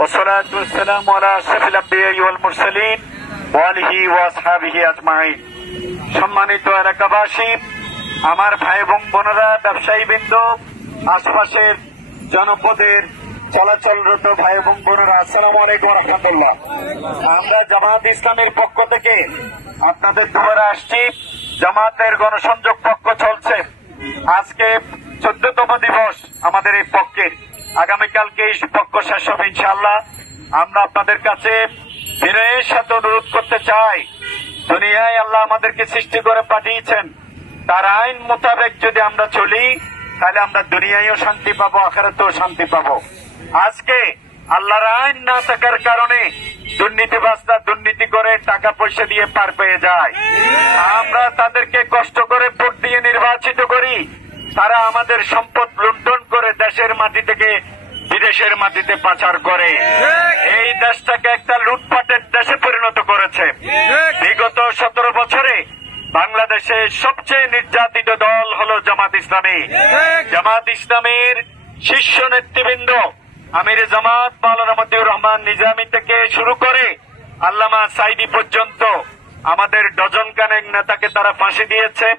والصلاة والسلام على أشرف الأنبياء والمرسلين وآله وأصحابه أجمعين সম্মানিত এলাকাবাসী আমার ভাই এবং বোনেরা ব্যবসায়ী বৃন্দ আশপাশের জনপদের চলাচলরত ভাই এবং বোনেরা আসসালামু আলাইকুম রহমতুল্লাহ আমরা জামাত ইসলামের পক্ষ থেকে আপনাদের দুয়ারে আসছি জামাতের গণসংযোগ পক্ষ চলছে আজকে চোদ্দতম দিবস আমাদের এই পক্ষের আগামীকালকে এই পক্ষ শেষ হবে ইনশাল্লাহ আমরা আপনাদের কাছে বিনয়ের সাথে অনুরোধ করতে চাই। দুনিয়ায় আল্লাহ আমাদেরকে সৃষ্টি করে পাঠিয়েছেন। তার আইন মোতাবেক যদি আমরা চলি, তাহলে আমরা দুনিয়ায়ও শান্তি পাবো, আখারাতেও শান্তি পাবো। আজকে আল্লাহর আইন না থাকার কারণে দুর্নীতিবাজরা দুর্নীতি করে টাকা পয়সা দিয়ে পার পেয়ে যায়। আমরা তাদেরকে কষ্ট করে ভোট দিয়ে নির্বাচিত করি। তারা আমাদের সম্পদ লুণ্ঠন করে দেশের মাটি থেকে বিদেশের মাটিতে পাচার করে। এই দেশটাকে একটা লুটপাটের দেশে পরিণত করেছে। বিগত সতেরো বছরে বাংলাদেশে সবচেয়ে নির্যাতিত দল হলো জামাত ইসলামী। জামাত ইসলামের শীর্ষ নেতৃবৃন্দ আমির জামাত মাওলানা রহমান নিজামী থেকে শুরু করে আল্লামা সাইদি পর্যন্ত আমাদের ডজন কানেক নেতাকে তারা ফাঁসি দিয়েছে।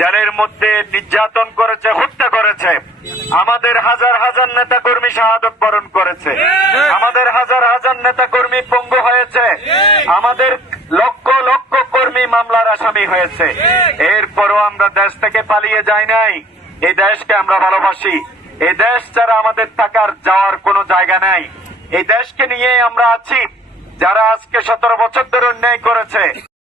জেলের মধ্যে নির্যাতন করেছে, হত্যা করেছে, আমাদের হাজার হাজার নেতা কর্মী শাহাদত বরণ করেছে। আমাদের হাজার হাজার নেতা কর্মী পঙ্গু হয়েছে। আমাদের লক্ষ লক্ষ কর্মী মামলার আসামি হয়েছে। এরপরও আমরা দেশ থেকে পালিয়ে যাই নাই। এই দেশকে আমরা ভালোবাসি। এই দেশ ছাড়া আমাদের থাকার যাওয়ার কোনো জায়গা নাই। এই দেশকে নিয়ে আমরা আছি, যারা আজকে সতেরো বছর ধরে অন্যায় করেছে।